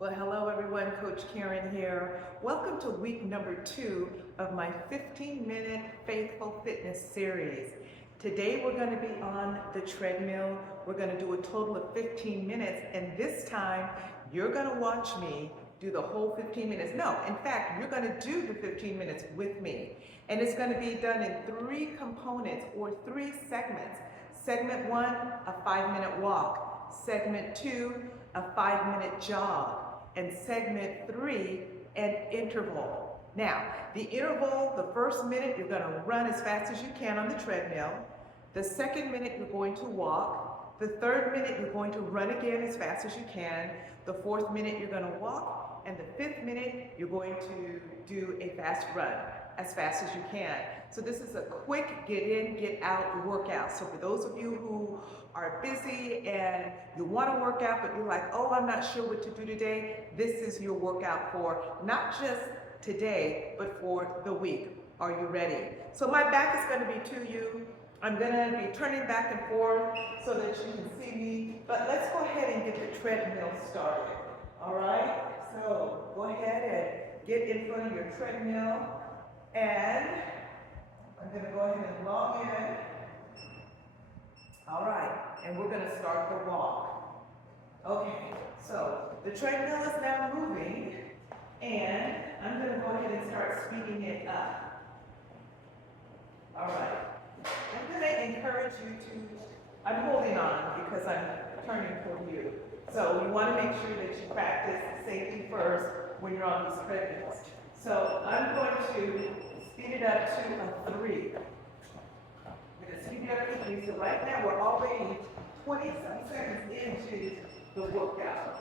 Well, hello everyone, Coach Karen here. Welcome to week number 2 of my 15-minute Faithful Fitness series. Today we're going to be on the treadmill. We're going to do a total of 15 minutes, and this time you're going to watch me do the whole 15 minutes. No, in fact, you're going to do the 15 minutes with me. And it's going to be done in 3 components or 3 segments. Segment 1, a 5-minute walk. Segment 2, a 5-minute jog. And segment 3, an interval. Now, the interval, the first minute, you're going to run as fast as you can on the treadmill. The second minute, you're going to walk. The third minute, you're going to run again as fast as you can. The fourth minute, you're going to walk. And the fifth minute, you're going to do a fast run as fast as you can. So this is a quick get in, get out workout. So for those of you who are busy and you want to work out, but you're like, oh, I'm not sure what to do today, this is your workout for not just today, but for the week. Are you ready? So my back is going to be to you. I'm going to be turning back and forth so that you can see me. But let's go ahead and get the treadmill started. All right? So go ahead and get in front of your treadmill. And I'm going to go ahead and log in. All right, and we're going to start the walk. Okay, so the treadmill is now moving, and I'm going to go ahead and start speeding it up. All right, I'm going to encourage you to, I'm holding on because I'm turning toward you. So you want to make sure that you practice safety first when you're on these treadmills. So I'm going to speed it up to a 3. So right now we're already 20-some seconds into the workout.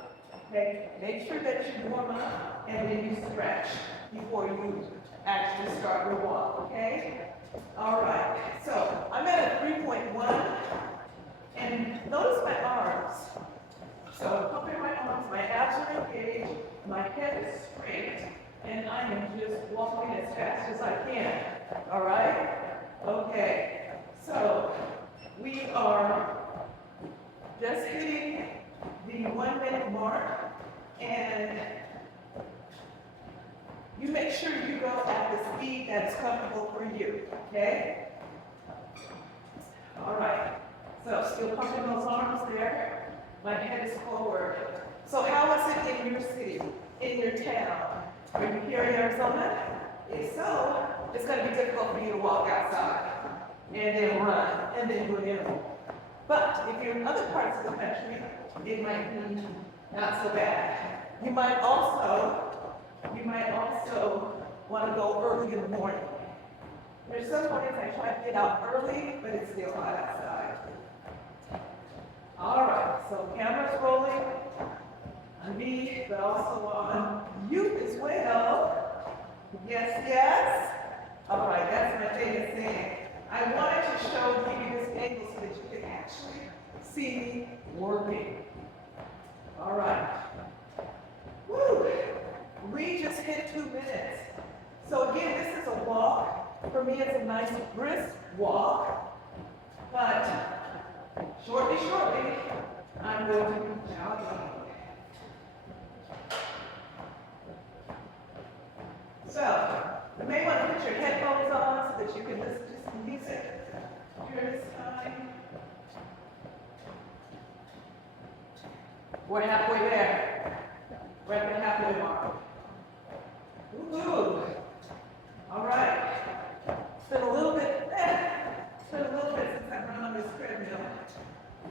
Okay, make sure that you warm up and then you stretch before you actually start your walk. Okay. All right. So I'm at a 3.1, and notice my arms. So I'm pumping my arms. My abs are engaged. My head is straight, and I am just walking as fast as I can. All right. Okay. So we are just hitting the 1-minute mark, and you make sure you go at the speed that's comfortable for you, okay? All right, so still pumping those arms there. My head is forward. So how is it in your city, in your town? Are you here in Arizona? If so, it's going to be difficult for you to walk outside and then run, and then do an interval. But if you're in other parts of the country, it might be not so bad. You might also want to go early in the morning. There's some mornings I try to get out early, but it's still hot outside. All right, so camera's rolling on me, but also on you as well. Yes, yes. All right, that's my favorite thing. I wanted to show you this angle so that you can actually see me working. All right. Woo! We just hit 2 minutes. So again, this is a walk. For me, it's a nice brisk walk. But shortly, I'm going to be jogging. So you may want to put your headphones on so that you can listen to some music during this time. We're halfway there. We're at the halfway mark. Ooh. All right. It's been a little bit since I've run on this treadmill.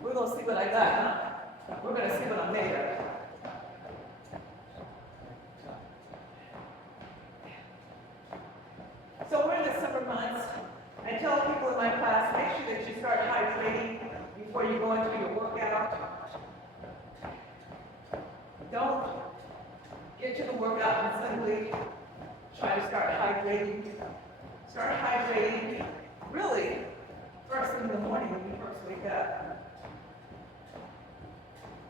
We're going to see what I got, huh? We're going to see what I'm made of. So we're in the summer months. I tell people in my class, make sure that you start hydrating before you go into your workout. Don't get to the workout and suddenly try to start hydrating. Start hydrating really first thing in the morning when you first wake up.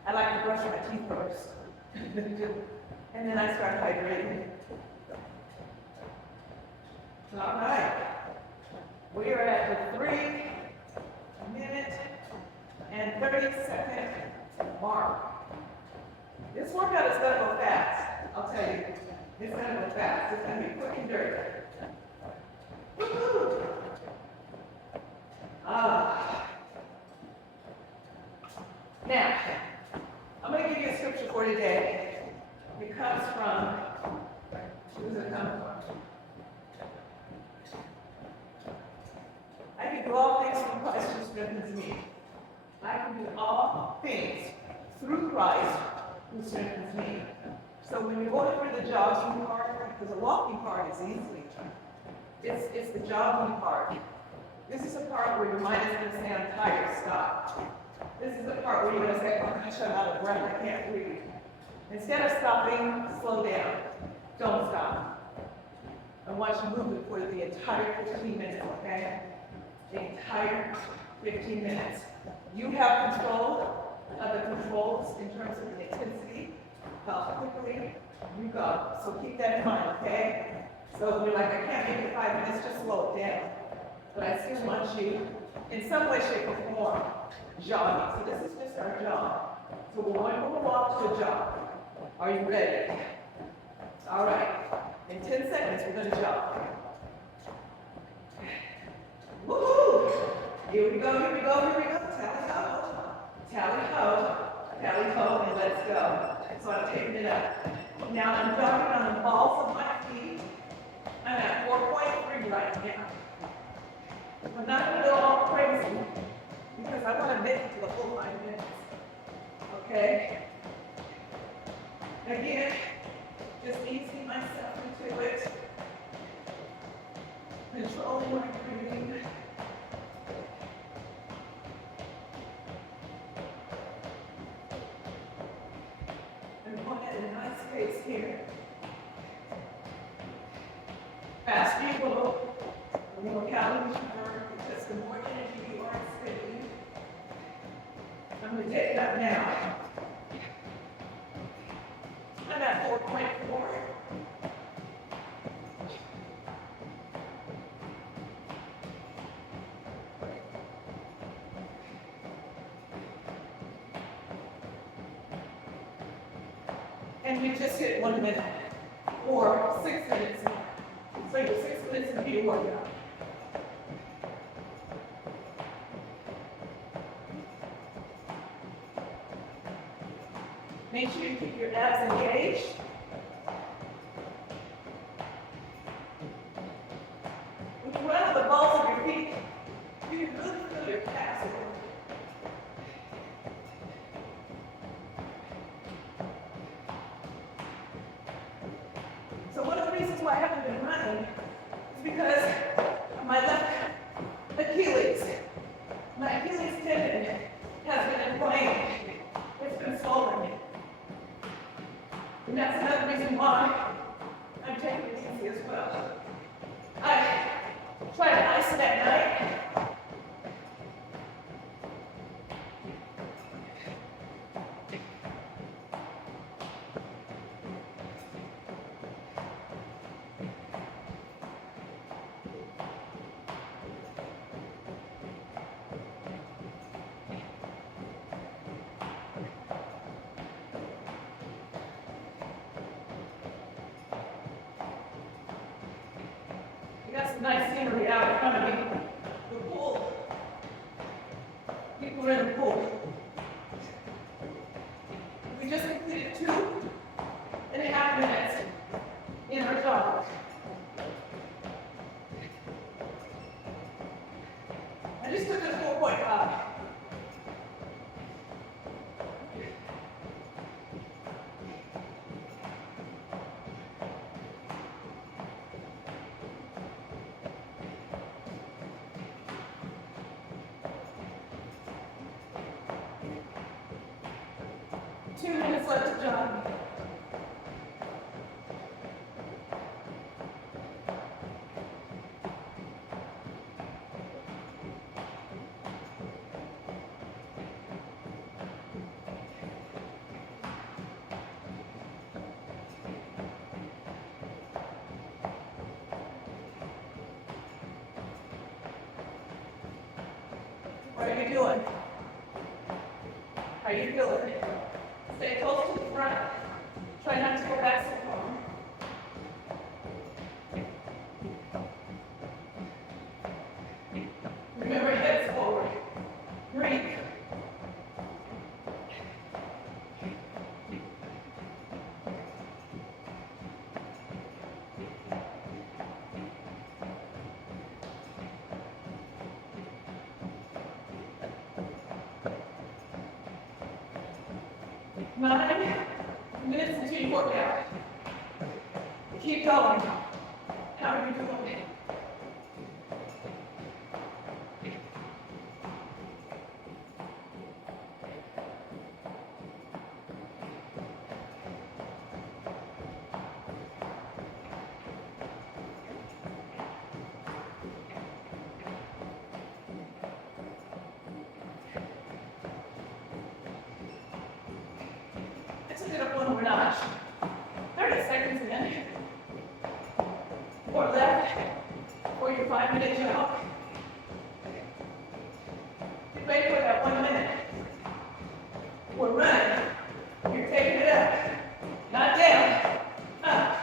I like to brush my teeth first. And then I start hydrating. All right. We are at the 3-minute and 30-second mark. This workout is gonna go fast, I'll tell you. It's gonna go fast. It's gonna be quick and dirty. Woo-hoo. Now, I'm going to give you a scripture for today. It comes from, who does it come from? I can do all things through Christ who strengthens me. I can do all things through Christ who strengthens me. So when you're going through the jogging part, because the walking part is easy, it's the jogging part. This is the part where your mind is going to say, I'm tired, stop. This is the part where you're going to say, oh gosh, I'm out of breath, I can't breathe. Instead of stopping, slow down. Don't stop. I want you to move it for the entire 15 minutes, okay? The entire 15 minutes. You have control of the controls in terms of the intensity, how quickly you go. So keep that in mind, okay? So you're like, I can't make it 5 minutes, just slow it down. But I still want you, in some way, shape, or form, jogging. So this is just our jog. So we're going from a walk to a jog. Are you ready? All right. In 10 seconds, we're going to jog. Woohoo! Here we go, here we go, here we go. Tally ho. Tally ho. Tally ho, and let's go. So I'm taking it up. Now I'm jogging on the balls of my feet. I'm at 4.3 right now. I'm not going to go all crazy because I want to make it to the full 5 minutes. Okay? Again, just easing myself into it. Controlling my breathing. I'm going at a nice pace here. Faster you go, the more calories you burn, because the more energy you are expending. I'm going to take it up now. I'm at 4.4. And we just hit 1 minute or 6 minutes. So your 6 minutes into your workout. Make sure you keep your abs engaged. When you run out the balls of your feet, you can really feel your calves. So one of the reasons why I haven't been running is because my left Achilles, tendon has been inflamed. It's been swollen. And that's another reason why I'm taking it easy as well. I try to ice it at night. Got some nice scenery out in front of me. The pool. People are in the pool. We just completed 2.5 minutes in our jog. I just took it to 4.5. Two minutes left to jog. What are you doing? How are you feeling? Stay close to the front. Keep working out. Keep going. How are you doing? Let's get up one more notch. 30 seconds in. Or left. Or your 5-minute jog. Get ready for that 1 minute. We're running. You're taking it up. Not down. Up.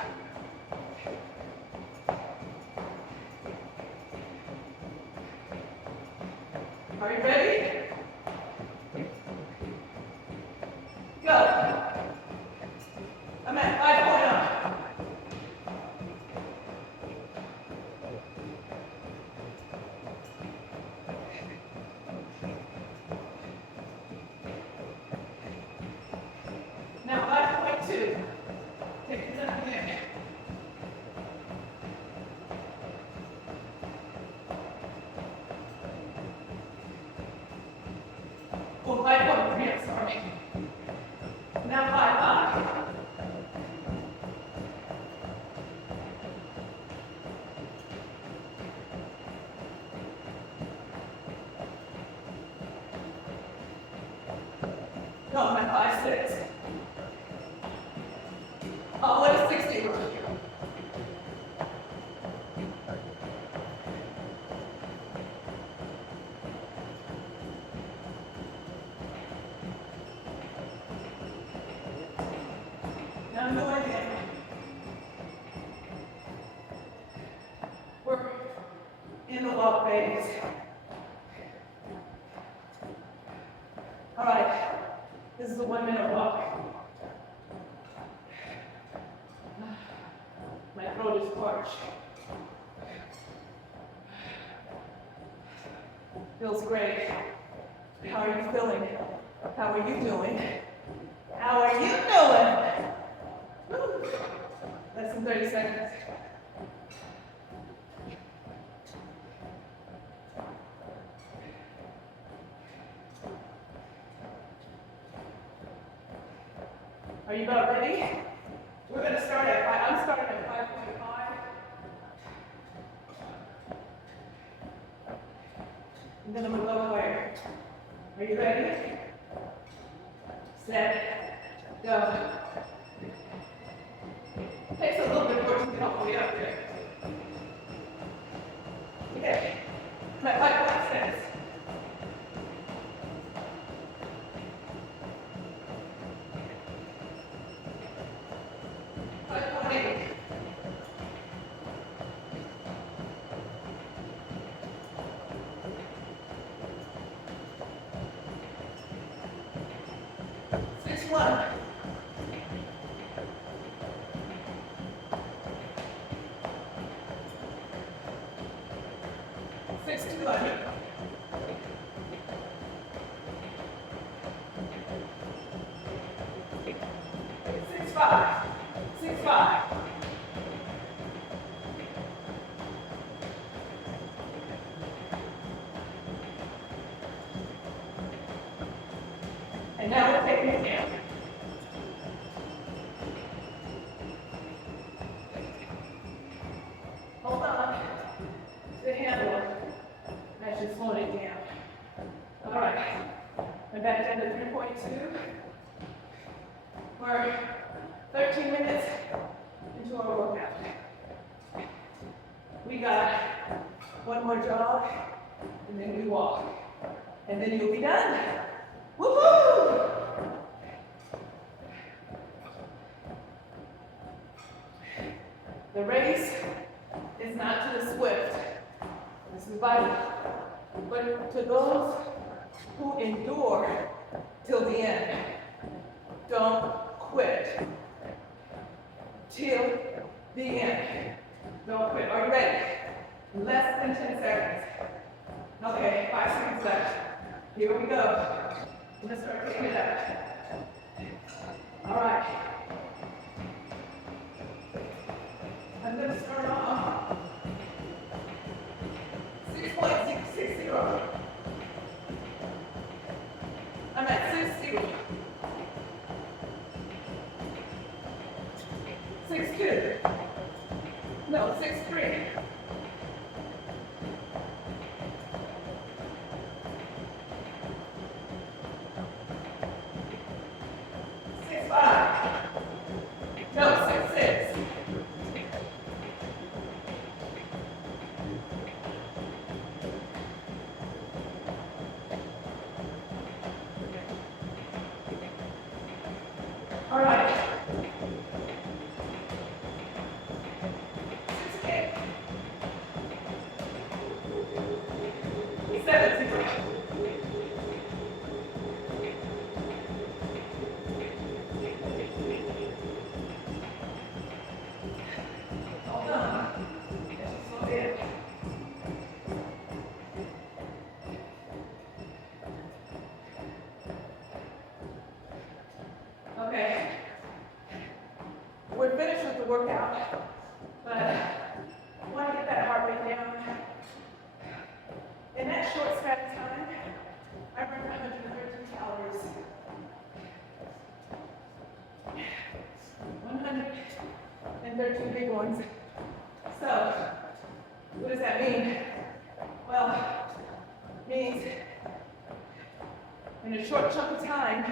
Are you ready? Go. I'm at 5.0. Now 5.2. Take it up again. Well, 5.3, I'm sorry. Now 5.5. No, I'm at 5.6. Oh, what is 60 run? Now I'm going in. We're in the walk phase. All right, this is a 1 minute walk. My throat is parched. Feels great. How are you feeling? How are you doing? How are you doing? Woo. Less than 30 seconds. Are you about ready? We're going to start at 5. I'm starting at 5.5. And then I'm going to go higher. Are you ready? Set. Go. Takes a little bit more to get all the way up there. Okay. I'm at 5.6. One. 6-200. 6-5. 6-5. And now we're taking it down. Hold on to the handle as you slow it down. All right, we're back down to 3.2. We're 13 minutes into our workout. We got one more jog, and then we walk. And then you'll be done. Woohoo! The race is not to the swift. This is vital. But to those who endure till the end, don't quit till the end. Don't quit. Are you ready? Less than 10 seconds. Okay, 5 seconds left. Here we go. I'm gonna start picking it up. All right. 6-2. No, 6-3. 6-5. No, 6-6. All right. 6-8. 7-0. All done. Slow down. Okay. We're finished with the workout, but I want to get that heart rate down. In that short span of time, I burned 113 calories. 113 big ones. So, what does that mean? Well, it means in a short chunk of time,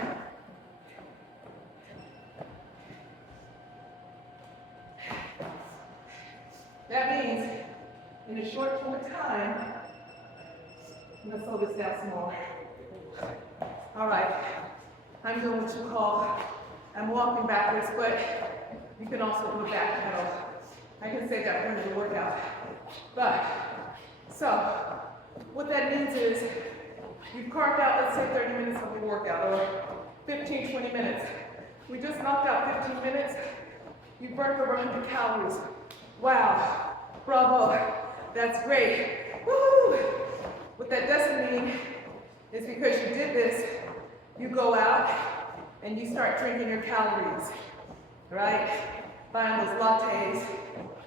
that means in a short chunk of time, I'm going to slow this down some more. All right, I'm doing what you call, I'm walking backwards, but you can also do a back pedal. I can say that at the end of the workout. But, so, what that means is, you've carved out, let's say 30 minutes of your workout, or 15, 20 minutes. We just knocked out 15 minutes, you burned over 100 calories. Wow, bravo, that's great. Woo! What that doesn't mean is because you did this, you go out and you start drinking your calories, right? Buying those lattes,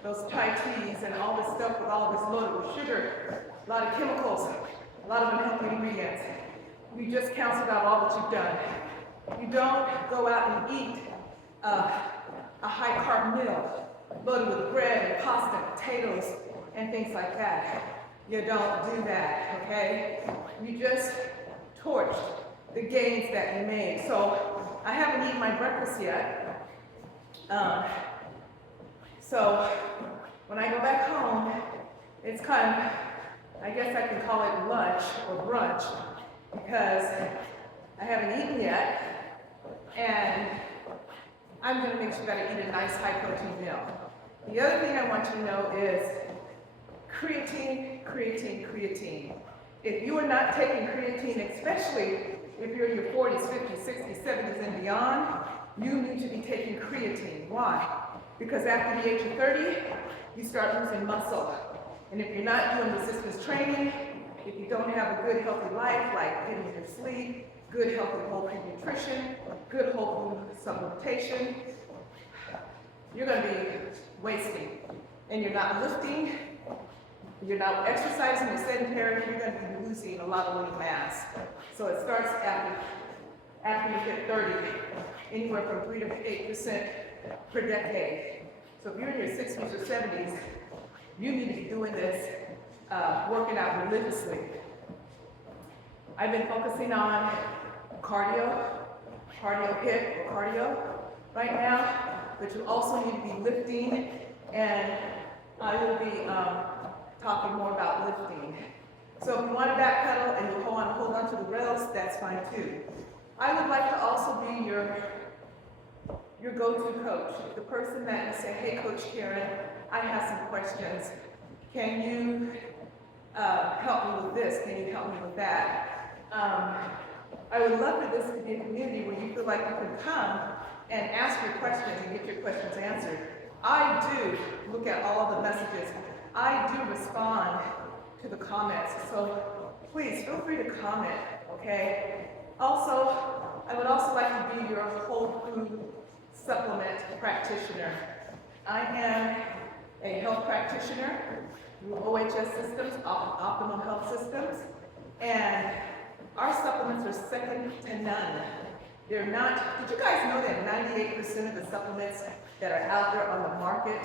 those Thai teas, and all this stuff with all this loaded with sugar, a lot of chemicals, a lot of unhealthy ingredients. We just counted out all that you've done. You don't go out and eat a high carb meal loaded with bread and pasta, potatoes, and things like that. You don't do that, okay? You just torched the gains that you made. So I haven't eaten my breakfast yet. So when I go back home, it's kind of, I guess I can call it lunch or brunch because I haven't eaten yet, and I'm going to make sure that I eat a nice high protein meal. The other thing I want you to know is creatine, creatine, creatine. If you are not taking creatine, especially if you're in your 40s, 50s, 60s, 70s, and beyond, you need to be taking creatine. Why? Because after the age of 30, you start losing muscle. And if you're not doing resistance training, if you don't have a good healthy life, like getting your sleep, good healthy whole food nutrition, good whole food supplementation, you're going to be wasting. And you're not lifting, you're not exercising, you're sedentary, you're going to be losing a lot of lean mass. So it starts after you hit 30, anywhere from 3 to 8% per decade. So if you're in your 60s or 70s, you need to be doing this, working out religiously. I've been focusing on cardio hit, cardio right now, but you also need to be lifting, and I will be talking more about lifting. So if you want to backpedal and you hold on to the rails, that's fine too. I would like to also be your go-to coach, the person that will say, hey, Coach Karen, I have some questions. Can you help me with this? Can you help me with that? I would love for this to be a community where you feel like you can come and ask your questions and get your questions answered. I do look at all of the messages. I do respond to the comments, so please feel free to comment, okay? Also, I would also like to be your whole food supplement practitioner. I am a health practitioner through OHS Systems, Optimal Health Systems, and our supplements are second to none. They're not, did you guys know that 98% of the supplements that are out there on the market,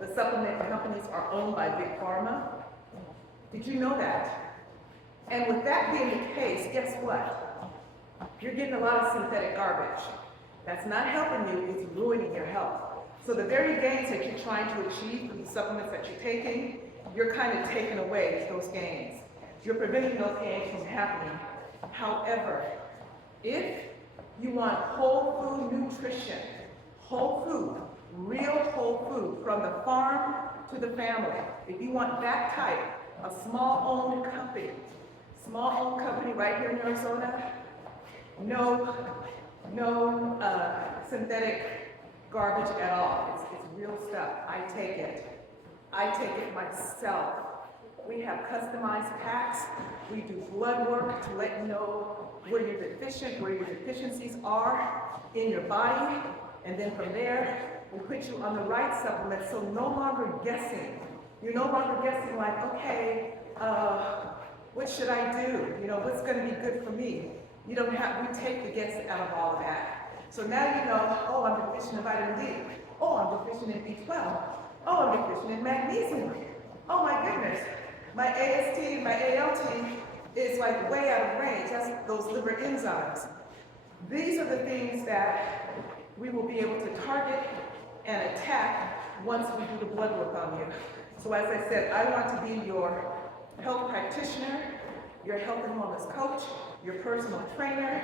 the supplement companies are owned by Big Pharma? Did you know that? And with that being the case, guess what? You're getting a lot of synthetic garbage. That's not helping you, it's ruining your health. So the very gains that you're trying to achieve from the supplements that you're taking, you're kind of taking away those gains. You're preventing those gains from happening. However, if you want whole food nutrition, whole food, real whole food, from the farm to the family, if you want that type, a small-owned company right here in Arizona, no synthetic garbage at all. It's real stuff. I take it myself. We have customized packs. We do blood work to let you know where you're deficient, where your deficiencies are in your body. And then from there, we put you on the right supplement, so no longer guessing. You're no longer guessing like, okay, what should I do? You know, what's gonna be good for me? You don't have, we take the guess out of all of that. So now you know, oh, I'm deficient in vitamin D. Oh, I'm deficient in B12. Oh, I'm deficient in magnesium. Oh my goodness, my AST, my ALT is like way out of range. That's those liver enzymes. These are the things that we will be able to target and attack once we do the blood work on you. So as I said, I want to be your health practitioner, your health and wellness coach, your personal trainer,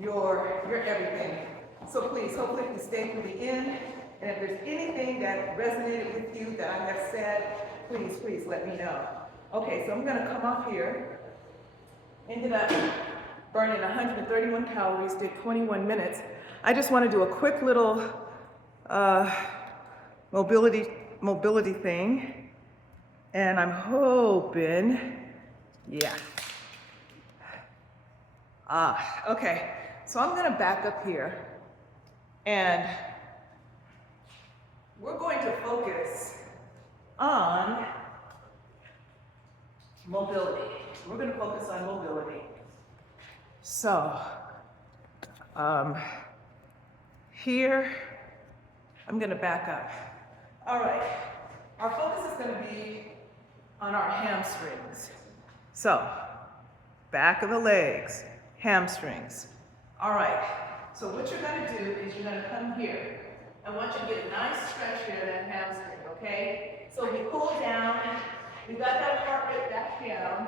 your everything. So please, hopefully you stay through the end. And if there's anything that resonated with you that I have said, please let me know. Okay, so I'm gonna come off here. Ended up burning 131 calories, did 21 minutes. I just want to do a quick little mobility thing. And I'm hoping, yeah. Okay, so I'm gonna back up here and we're going to focus on mobility. We're going to focus on mobility. So, here, I'm going to back up. All right, our focus is going to be on our hamstrings. So, back of the legs, hamstrings. All right, so what you're going to do is you're going to come here. I want you to get a nice stretch here in that hamstring, okay? So we pull down, we got that heart rate back down,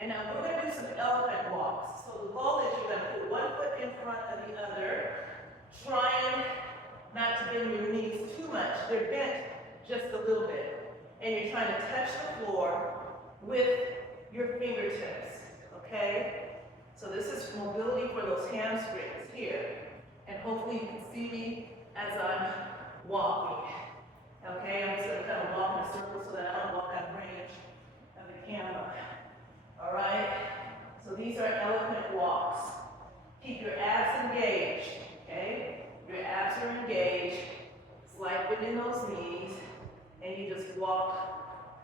and now we're going to do some elephant walks. So the goal is you're going to put one foot in front of the other, trying not to bend your knees too much. They're bent just a little bit. And you're trying to touch the floor with your fingertips, okay? So this is mobility for those hamstrings here. And hopefully you can see me as I'm walking. Okay, I'm just going to kind of walk in a circle so that I don't walk out of range of the camera. All right, so these are elephant walks. Keep your abs engaged, okay? Your abs are engaged. Slide within those knees, and you just walk,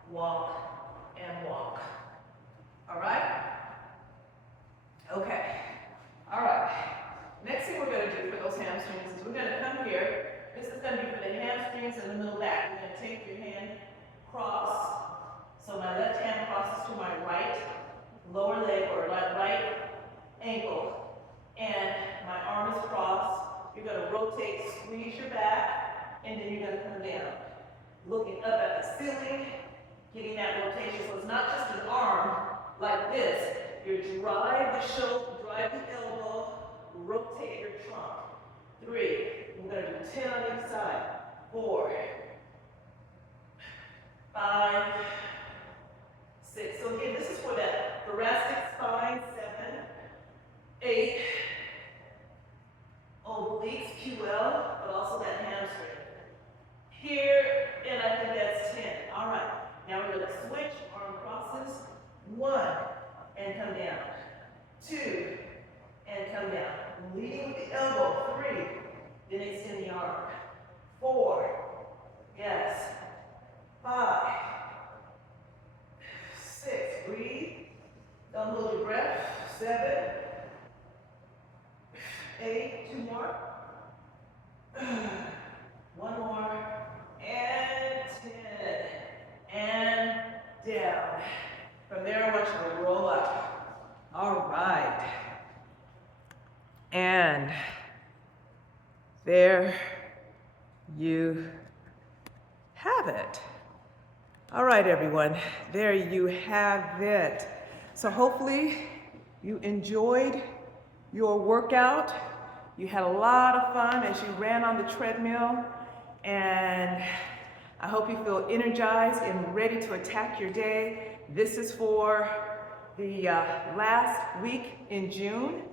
and walk. All right? Okay. All right. Next thing we're going to do for those hamstrings is we're going to come here. This is going to be for the hamstrings and the middle back. You're going to take your hand cross. So my left hand crosses to my right lower leg or right ankle. And my arm is crossed. You're going to rotate, squeeze your back, and then you're going to come down. Looking up at the ceiling, getting that rotation. So it's not just an arm like this. You drive the shoulder, drive the elbow, rotate your trunk. 3, we're going to do 10 on each side. 4, 5, 6. So again, this is for that thoracic spine. 7, 8, obliques, QL, but also that hamstring. Here, and I think that's 10. All right, now we're going to switch, arm crosses. 1, and come down. 2, and come down. Leading with the elbow. 3, then extend the arm. 4, there you have it. All right, everyone, there you have it. So hopefully you enjoyed your workout. You had a lot of fun as you ran on the treadmill, and I hope you feel energized and ready to attack your day. This is for the last week in June.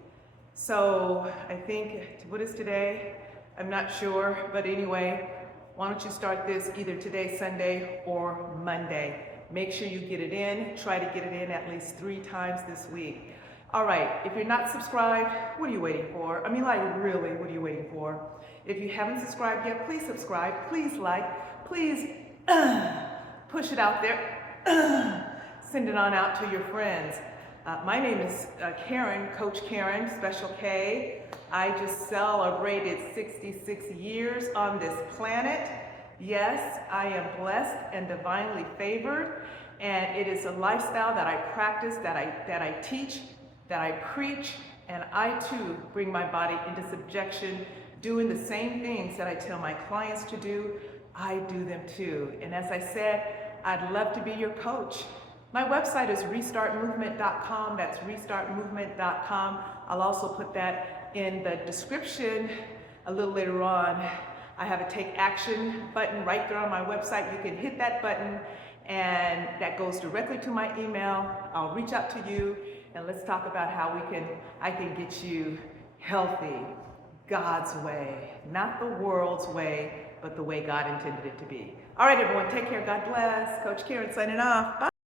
So I think, what is today? I'm not sure, but anyway, why don't you start this either today, Sunday, or Monday. Make sure you get it in. Try to get it in at least 3 times this week. All right, if you're not subscribed, what are you waiting for? I mean, like, really, what are you waiting for? If you haven't subscribed yet, please subscribe, please like, please push it out there, send it on out to your friends. My name is Karen, Coach Karen, Special K. I just celebrated 66 years on this planet. Yes, I am blessed and divinely favored, and it is a lifestyle that I practice, that I teach, that I preach, and I too bring my body into subjection, doing the same things that I tell my clients to do. I do them too. And as I said, I'd love to be your coach. My website is restartmovement.com. That's restartmovement.com. I'll also put that in the description a little later on. I have a take action button right there on my website. You can hit that button and that goes directly to my email. I'll reach out to you and let's talk about how I can get you healthy God's way, not the world's way, but the way God intended it to be. All right, everyone, take care. God bless. Coach Karen signing off. Bye.